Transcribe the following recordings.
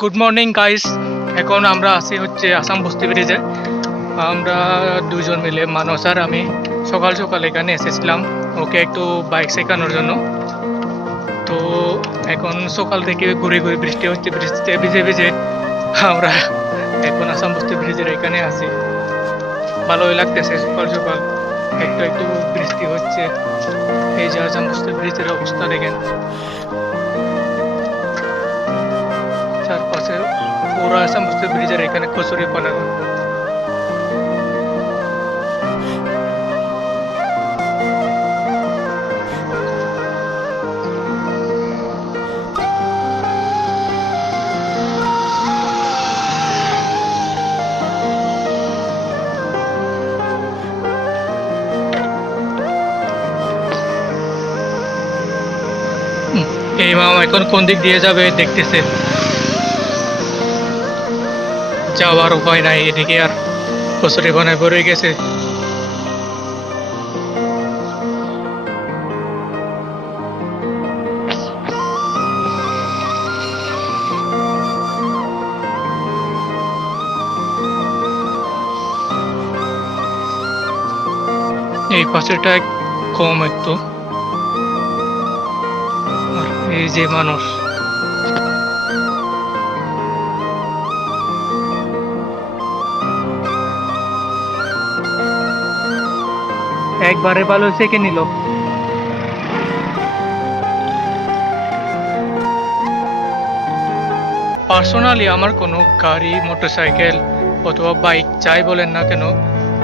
Good morning guys এখন আমরা আছি হচ্ছে আসাম বস্তি ব্রিজে। আমরা দুজন মিলে, মানস আর আমি, সকাল সকাল এখানে এসেছিলাম ওকে একটু বাইক শেখানোর জন্য। তো এখন সকাল থেকে ঘুরে ঘুরে বৃষ্টি হচ্ছে, বৃষ্টিতে ভিজে ভিজে আমরা এখন আসাম বস্তি ব্রিজের এখানে আছি। ভালোই লাগতেছে সকাল সকাল, একটু একটু বৃষ্টি হচ্ছে। এই যে আসাম বস্তি ব্রিজের অবস্থা দেখেন। পুরো আসাম বস্তি ব্রিজের এখানে কচুরি বানানো। এই মামা এখন কোন দিক দিয়ে যাবে দেখতেছে। যাওয়ার উপায় নাই, এদিকে আর কচুরি বানায় ভরে গেছে। এই পাশেটা কম একটু। এই যে মানুষ। একবারে ভালো সেকে নিল। পার্সোনালি আমার কোনো গাড়ি, মোটরসাইকেল অথবা বাইক যাই বলেন না কেন,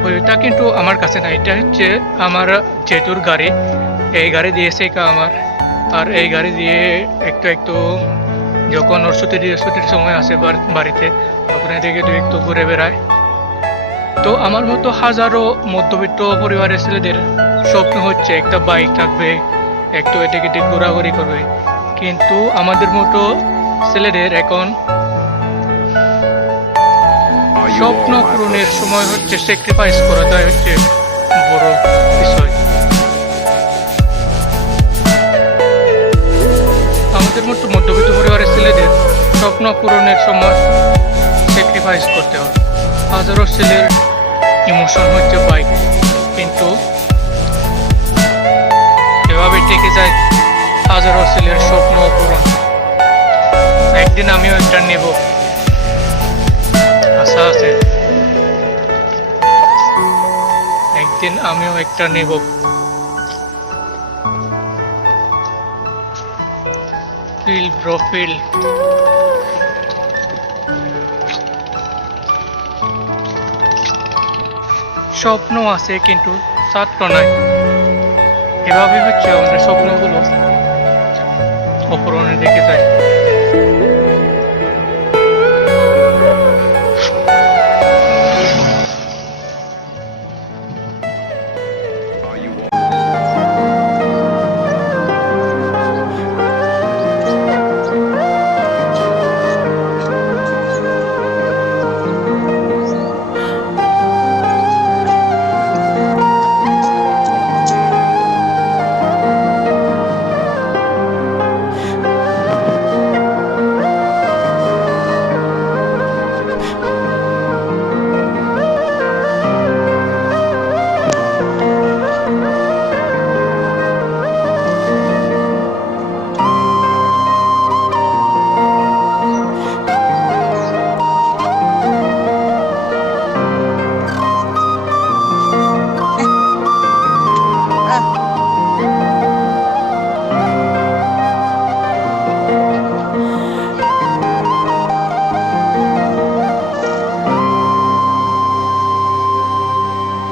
ওইটা কিন্তু আমার কাছে না। এটা হচ্ছে আমার জেঠুর গাড়ি। এই গাড়ি দিয়ে শেখা আমার। আর এই গাড়ি দিয়ে একটু একটু যখন ওর ছুটির ছুটির সময় আসে বাড়িতে, তখন এদিকে একটু ঘুরে বেড়ায়। তো আমার মতো হাজারো মধ্যবিত্ত পরিবারের ছেলেদের স্বপ্ন হচ্ছে একটা বাইক থাকবে, একটু এদিকে এদিকে ঘোরাঘুরি করবে। কিন্তু আমাদের মতো ছেলেদের এখন স্বপ্ন পূরণের সময় হচ্ছে স্যাক্রিফাইস করাটাই হচ্ছে বড় বিষয়। আমাদের মতো মধ্যবিত্ত পরিবারের ছেলেদের স্বপ্ন পূরণের সময় স্যাক্রিফাইস করতে হয় হাজারো ছেলের ইমোশন হচ্ছে বাইক কিন্তু এভাবে টেকে যায় হাজারো ছেলের স্বপ্ন পূরণ। একদিন আমিও একটা নেব। আশা আছে। একদিন আমিও একটা নেব। ফিল ব্রো স্বপ্ন আছে কিন্তু ছাত্র নাই। এভাবে হচ্ছে আমাদের স্বপ্নগুলো অপরণে দিকে যায়।